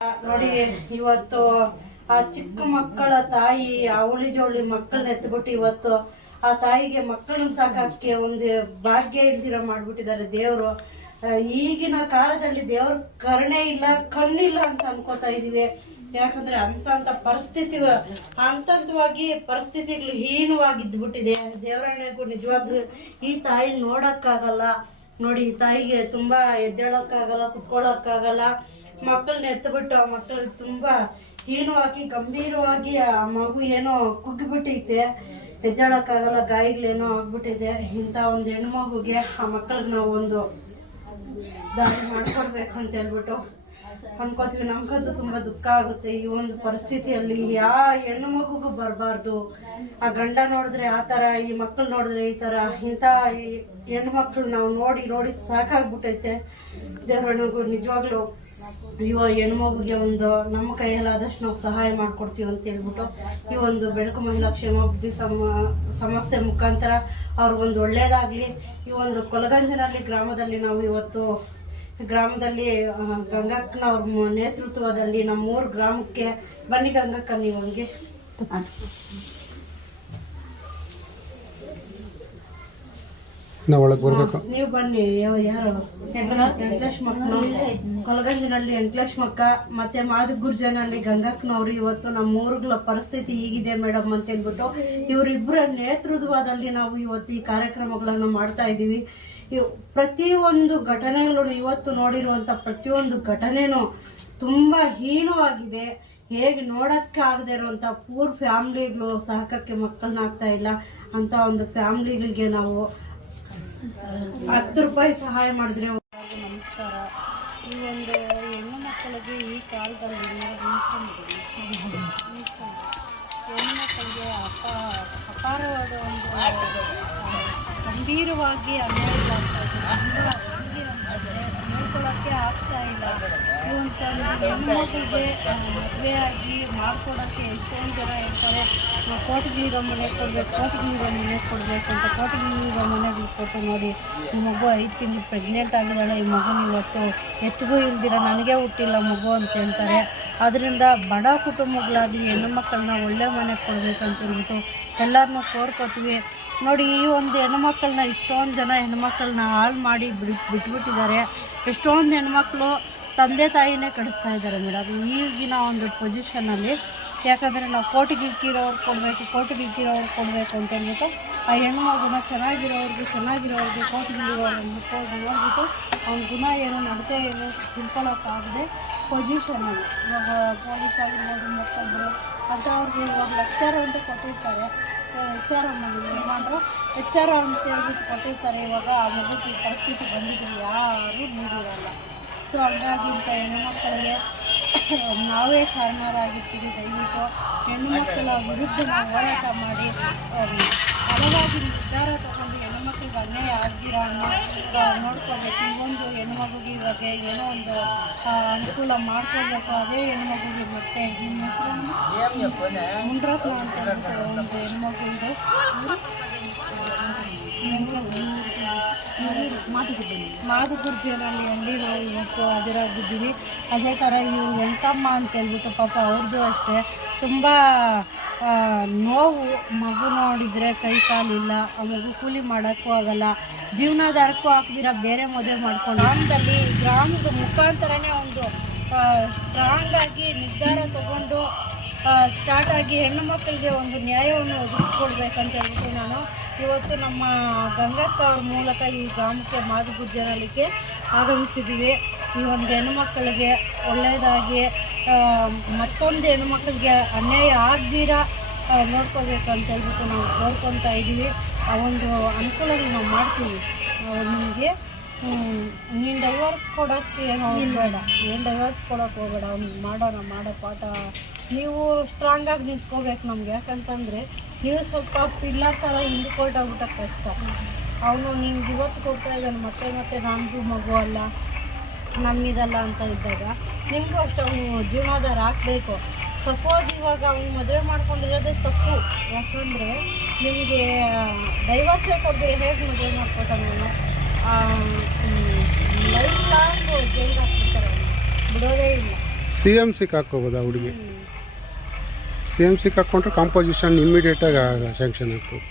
ನೋಡಿ ಇವತ್ತು ಆ ಚಿಕ್ಕ ಮಕ್ಕಳ ತಾಯಿ ಅವಳಿ ಜೋಳಿ ಮಕ್ಕಳನ್ನ ಎತ್ಬಿಟ್ಟು ಇವತ್ತು ಆ ತಾಯಿಗೆ ಮಕ್ಕಳನ್ನ ಸಾಕಕ್ಕೆ ಒಂದು ಭಾಗ್ಯ ಇಲ್ದಿರ ಮಾಡ್ಬಿಟ್ಟಿದ್ದಾರೆ ದೇವರು. ಈಗಿನ ಕಾಲದಲ್ಲಿ ದೇವ್ರ ಕರುಣೆ ಇಲ್ಲ, ಕಣ್ಣಿಲ್ಲ ಅಂತ ಅನ್ಕೋತಾ ಇದೀವಿ. ಯಾಕಂದ್ರೆ ಅಂತ ಹಂತವಾಗಿ ಪರಿಸ್ಥಿತಿಗಳು ಹೀನವಾಗಿದ್ಬಿಟ್ಟಿದೆ. ದೇವರಣ್ಣಗೂ ನಿಜವಾಗ್ಲೂ ಈ ತಾಯಿ ನೋಡಕ್ಕಾಗಲ್ಲ. ನೋಡಿ, ಈ ತಾಯಿಗೆ ತುಂಬಾ ಎದ್ದೇಳಕ್ಕಾಗಲ್ಲ, ಕುತ್ಕೊಳ್ಳಕ್ಕಾಗಲ್ಲ. ಮಕ್ಕಳನ್ನ ಎತ್ತಬಿಟ್ಟು ಆ ಮಕ್ಕಳಿಗೆ ತುಂಬಾ ಹೀನವಾಗಿ ಗಂಭೀರವಾಗಿ ಆ ಮಗು ಏನೋ ಕುಗ್ಗಿಬಿಟ್ಟೈತೆ, ಎದ್ದೇಳಕ್ಕಾಗಲ್ಲ, ಗಾಯಗಳೇನೋ ಆಗ್ಬಿಟ್ಟಿದೆ. ಇಂಥ ಒಂದು ಹೆಣ್ಮಗುಗೆ ಆ ಮಕ್ಕಳಿಗೆ ನಾವು ಒಂದು ದಾರಿ ಮಾಡ್ಕೊಡ್ಬೇಕು ಅಂತ ಹೇಳ್ಬಿಟ್ಟು ಅನ್ಕೋತೀವಿ. ನಮ್ಗಂತೂ ತುಂಬಾ ದುಃಖ ಆಗುತ್ತೆ. ಈ ಒಂದು ಪರಿಸ್ಥಿತಿಯಲ್ಲಿ ಯಾವ ಹೆಣ್ಣು ಮಗುಗೂ ಬರಬಾರ್ದು. ಆ ಗಂಡ ನೋಡಿದ್ರೆ ಆ ತರ, ಈ ಮಕ್ಕಳು ನೋಡಿದ್ರೆ ಈ ತರ. ಇಂಥ ಹೆಣ್ಣು ಮಕ್ಕಳು ನಾವು ನೋಡಿ ನೋಡಿ ಸಾಕಾಗ್ಬಿಟ್ಟೈತೆ. ದೇವರಣ್ಣಗೂ ನಿಜವಾಗ್ಲೂ ಇವ ಹೆಣ್ಣು ಮಗುಗೆ ಒಂದು ನಮ್ಮ ಕೈಯಲ್ಲಾದಷ್ಟು ನಾವು ಸಹಾಯ ಮಾಡ್ಕೊಡ್ತೀವಿ ಅಂತ ಹೇಳ್ಬಿಟ್ಟು ಈ ಒಂದು ಬೆಳಕು ಮಹಿಳಾ ಕ್ಷೇಮಾಭಿವೃದ್ಧಿ ಸಂಸ್ಥೆ ಮುಖಾಂತರ ಅವ್ರಿಗೊಂದು ಒಳ್ಳೇದಾಗ್ಲಿ. ಈ ಒಂದು ಕೊಲಗಂಜನಲ್ಲಿ ಗ್ರಾಮದಲ್ಲಿ ನಾವು ಇವತ್ತು ಗ್ರಾಮದಲ್ಲಿ ಗಂಗಕ್ಕನವ್ರ ನೇತೃತ್ವದಲ್ಲಿ ನಮ್ಮೂರು ಗ್ರಾಮಕ್ಕೆ ಬನ್ನಿ. ಗಂಗಕ್ಕ, ನೀವು ಹಂಗೆ ನೀವು ಬನ್ನಿ. ಯಾರು ಎಂಟ್ಲಕ್ಷ್ಮಕ್ಕನು ಕೊಲಗಂಜಿನಲ್ಲಿ ಎಂಟ್ಲಕ್ಷ್ಮಕ್ಕ ಮತ್ತೆ ಮಾದಗುರ್ಜನಲ್ಲಿ ಗಂಗಕ್ಕನವ್ರು ಇವತ್ತು ನಮ್ಮ ಊರುಗಳ ಪರಿಸ್ಥಿತಿ ಹೀಗಿದೆ ಮೇಡಮ್ ಅಂತ ಹೇಳ್ಬಿಟ್ಟು ಇವರಿಬ್ಬರ ನೇತೃತ್ವದಲ್ಲಿ ನಾವು ಇವತ್ತು ಈ ಕಾರ್ಯಕ್ರಮಗಳನ್ನು ಮಾಡ್ತಾ ಇದ್ದೀವಿ. ಪ್ರತಿಯೊಂದು ಘಟನೆಗಳು ಇವತ್ತು ನೋಡಿರುವಂಥ ಪ್ರತಿಯೊಂದು ಘಟನೆನೂ ತುಂಬ ಹೀನವಾಗಿದೆ. ಹೇಗೆ ನೋಡೋಕ್ಕೆ ಆಗದೆ ಇರುವಂಥ ಪೂರ್ ಫ್ಯಾಮ್ಲಿಗಳು ಸಾಕಕ್ಕೆ ಮಕ್ಕಳನ್ನ ಆಗ್ತಾ ಇಲ್ಲ ಅಂತ ಒಂದು ಫ್ಯಾಮ್ಲಿಗಳಿಗೆ ನಾವು 10 ರೂಪಾಯಿ ಸಹಾಯ ಮಾಡಿದ್ರೆ. ನಮಸ್ಕಾರ. ಈ ಒಂದು ಹೆಣ್ಣು ಮಕ್ಕಳಿಗೆ ಈ ಕಾಲದಲ್ಲಿ ಹೆಣ್ಣು ಮಕ್ಕಳಿಗೆ ಅಪಾರವಾದ ಒಂದು ಗಂಭೀರವಾಗಿ ಅನ್ಯಾಯವಾಗ್ತಾ ಇದೆ. ನೋಡ್ಕೊಳ್ಳೋಕ್ಕೆ ಆಗ್ತಾ ಇಲ್ಲ. ಇವಂತ ಹೆಣ್ಣು ಮಕ್ಕಳಿಗೆ ಮದುವೆ ಆಗಿ ಮಾಡ್ಕೊಡೋಕ್ಕೆ ಎಷ್ಟೊಂದು ಜನ ಹೇಳ್ತಾರೆ, ನಾವು ಕೋಟಿಗಿರೋ ಮನೆ ಕೊಡಬೇಕು, ಕೋಟಿಗಿರೋ ಮನೆ ಕೊಡಬೇಕು ಅಂತ. ಕೋಟಿಗಿರೋ ಮನೆಗಳು ಕೊಟ್ಟು ನೋಡಿ, ಈ ಮಗು 5 ತಿಂಗಳು ಪ್ರೆಗ್ನೆಂಟ್ ಆಗಿದ್ದಾಳೆ. ಈ ಮಗುನ ಇವತ್ತು ಎತ್ತಿಗೂ ಇಲ್ದಿರ ನನಗೆ ಹುಟ್ಟಿಲ್ಲ ಮಗು ಅಂತ ಹೇಳ್ತಾರೆ. ಅದರಿಂದ ಬಡ ಕುಟುಂಬಗಳಾಗಲಿ ಹೆಣ್ಣು ಮಕ್ಕಳನ್ನ ಒಳ್ಳೆ ಮನೆಗೆ ಕೊಡಬೇಕಂತ ಹೇಳ್ಬಿಟ್ಟು ಎಲ್ಲರನ್ನೂ ಕೋರ್ಕೋತೀವಿ. ನೋಡಿ, ಈ ಒಂದು ಹೆಣ್ಮಕ್ಳನ್ನ ಇಷ್ಟೊಂದು ಜನ ಹೆಣ್ಮಕ್ಳನ್ನ ಹಾಳು ಮಾಡಿ ಬಿಟ್ಬಿಟ್ಟಿದ್ದಾರೆ. ಎಷ್ಟೊಂದು ಹೆಣ್ಮಕ್ಳು ತಂದೆ ತಾಯಿನೇ ಕಳಿಸ್ತಾ ಇದ್ದಾರೆ ಮೇಡಮ್ ಈಗಿನ ಒಂದು ಪೊಸಿಷನಲ್ಲಿ. ಯಾಕಂದರೆ ನಾವು ಕೋಟಿಗಿಕ್ಕಿರೋರು ಕೊಡಬೇಕು ಅಂತ ಹೇಳ್ಬಿಟ್ಟು ಆ ಹೆಣ್ಮಗುನ ಚೆನ್ನಾಗಿರೋರಿಗೆ ಕೋಟಿಗಿರೋರನ್ನು ನೋಡ್ಬಿಟ್ಟು ಅವ್ನ ಗುಣ ಏನು, ನಡತೆ ಏನು ತಿಳ್ಕೊಳ್ಳೋಕ್ಕಾಗದೆ ಪೊಸಿಷನಲ್ಲಿ ಇವಾಗ ಪೊಲೀಸ್ ಆಗಿರ್ಬೋದು ಮತ್ತೊಬ್ಬರು ಅಂತ ಅವ್ರಿಗೆ ಇವಾಗ ಲೆಕ್ಚರ್ ಅಂತ ಕೊಟ್ಟಿರ್ತಾರೆ. HR ಅಂತ ಹೇಳ್ಬಿಟ್ಟು ಕೊಟ್ಟಿರ್ತಾರೆ. ಇವಾಗ ಆ ಮಗುಗೆ ಪರಿಸ್ಥಿತಿ ಬಂದಿದ್ರು ಯಾರೂ ನೀಡಿರಲ್ಲ. ಸೊ ಹಂಗಾಗಿ ಇಂಥ ಹೆಣ್ಣುಮಕ್ಕಳಿಗೆ ನಾವೇ ಕಾರಣರಾಗಿರ್ತೀವಿ. ದಯವಿಟ್ಟು ಹೆಣ್ಣುಮಕ್ಕಳ ವಿರುದ್ಧ ನಾವು ಹೋರಾಟ ಮಾಡಿ ಹಲವಾಗಿ ನಿರ್ಧಾರ ತಗೊಂಡು ಹೆಣ್ಣುಮಕ್ಳಿಗೆ ಅನ್ಯಾಯ ಆಗ್ದಿರೋ ನೋಡ್ಕೋಬೇಕು. ಈ ಒಂದು ಹೆಣ್ಮಗುಗೆ ಇವಾಗ ಏನೋ ಒಂದು ಅನುಕೂಲ ಮಾಡ್ಕೊಳ್ಬೇಕು. ಅದೇ ಹೆಣ್ಮಗುಗೆ ಮತ್ತೆ ನಿಮ್ಮ ಮುಂಡ್ರಪ್ನ ಅಂತ ಒಂದು ಹೆಣ್ಮಗುಂದು ಮಾದಗುರ್ಜನಲ್ಲಿ ನಾವು ಇವತ್ತು ಹಾಜರಾಗಿದ್ದೀವಿ. ಅದೇ ಥರ ಇವು ವೆಂಕಮ್ಮ ಅಂತ ಹೇಳ್ಬಿಟ್ಟು ಪಾಪ ಅವ್ರದ್ದು ಅಷ್ಟೇ ತುಂಬ ನೋವು. ಮಗು ನೋಡಿದರೆ ಕೈ ಕಾಲಿಲ್ಲ, ಆ ಮಗು ಕೂಲಿ ಮಾಡೋಕ್ಕೂ ಆಗಲ್ಲ, ಜೀವನಾಧಾರಕ್ಕೂ ಹಾಕ್ದಿರ ಬೇರೆ ಮದುವೆ ಮಾಡ್ಕೊಂಡು ಗ್ರಾಮದ ಮುಖಾಂತರನೇ ಒಂದು ಸ್ಟ್ರಾಂಗಾಗಿ ನಿರ್ಧಾರ ತಗೊಂಡು ಸ್ಟಾರ್ಟ್ ಆಗಿ ಹೆಣ್ಣು ಮಕ್ಕಳಿಗೆ ಒಂದು ನ್ಯಾಯವನ್ನು ಒದಗಿಸ್ಕೊಡ್ಬೇಕಂತ ಹೇಳ್ಬಿಟ್ಟು ನಾನು ಇವತ್ತು ನಮ್ಮ ಗಂಗಕ್ಕ ಅವ್ರ ಮೂಲಕ ಈ ಗ್ರಾಮಕ್ಕೆ ಮಾದಗುರ್ಜನಲ್ಲಿಗೆ ಆಗಮಿಸಿದ್ದೀವಿ. ಈ ಒಂದು ಹೆಣ್ಣು ಮಕ್ಕಳಿಗೆ ಒಳ್ಳೆಯದಾಗಿ ಮತ್ತೊಂದು ಹೆಣ್ಣು ಮಕ್ಕಳಿಗೆ ಅನ್ಯಾಯ ಆಗ್ದಿರ ನೋಡ್ಕೋಬೇಕಂತ ಹೇಳ್ಬಿಟ್ಟು ನಾವು ಕೋರ್ಕೊತಾ ಇದ್ದೀವಿ. ಆ ಒಂದು ಅನುಕೂಲಗಳು ನಾವು ಮಾಡ್ತೀವಿ. ನಿಮಗೆ ನೀನು ಡೈವರ್ಸ್ ಕೊಡೋಕ್ಕೆ ಏನೋ ಬೇಡ, ಏನು ಡೈವರ್ಸ್ ಕೊಡೋಕ್ಕೆ ಹೋಗಬೇಡ. ಅವ್ನಿಗೆ ಮಾಡೋ ಪಾಠ ನೀವು ಸ್ಟ್ರಾಂಗಾಗಿ ನಿಂತ್ಕೋಬೇಕು ನಮ್ಗೆ. ಯಾಕಂತಂದರೆ ನೀವು ಸ್ವಲ್ಪ ಪಿಲ್ಲರ್ ಥರ ಹಿಂದ್ಕೊಳ್ಟಾಗ್ಬಿಟ್ಟ ಕಷ್ಟ. ಅವನು ನಿಮ್ಗೆ ಇವತ್ತು ಕೊಡ್ತಾ ಇದ್ದಾನೆ, ಮತ್ತೆ ನಮ್ಮದು ಮಗು ಅಲ್ಲ ನಮ್ಮಿದಲ್ಲ ಅಂತ ಇದ್ದಾಗ ನಿಮಗೂ ಅಷ್ಟು ಅವನು ಜೀವನಾಧಾರ ಹಾಕಬೇಕು. ಸಪೋಸ್ ಇವಾಗ ಅವ್ನು ಮದುವೆ ಮಾಡ್ಕೊಂಡಿರೋದೇ ತಪ್ಪು. ಯಾಕಂದರೆ ನಿಮಗೆ ಡೈವರ್ಸೇ ಕೊಡದೆ ಹೇಗೆ ಮದುವೆ ಮಾಡ್ಕೊತಾನೆ ಅವನು? ಲೈಫ್ ಲಾಂಗ್ ಜೈಲಿಗೆ ಹಾಕ್ಬಿಡ್ತಾರೆ, ಅವನು ಬಿಡೋದೇ ಇಲ್ಲ. ಸಿ ಎಮ್ ಸಿಗೆ ಹಾಕ್ಕೋಬೋದಾ ಹುಡುಗಿ? ಸಿ ಎಮ್ ಸಿಗೆ ಹಾಕ್ಕೊಂಡ್ರೆ ಕಾಂಪೋಸಿಷನ್ ಇಮ್ಮಿಡಿಯೇಟಾಗಿ ಶಾಂಕ್ಷನ್ ಆಗ್ತದೆ.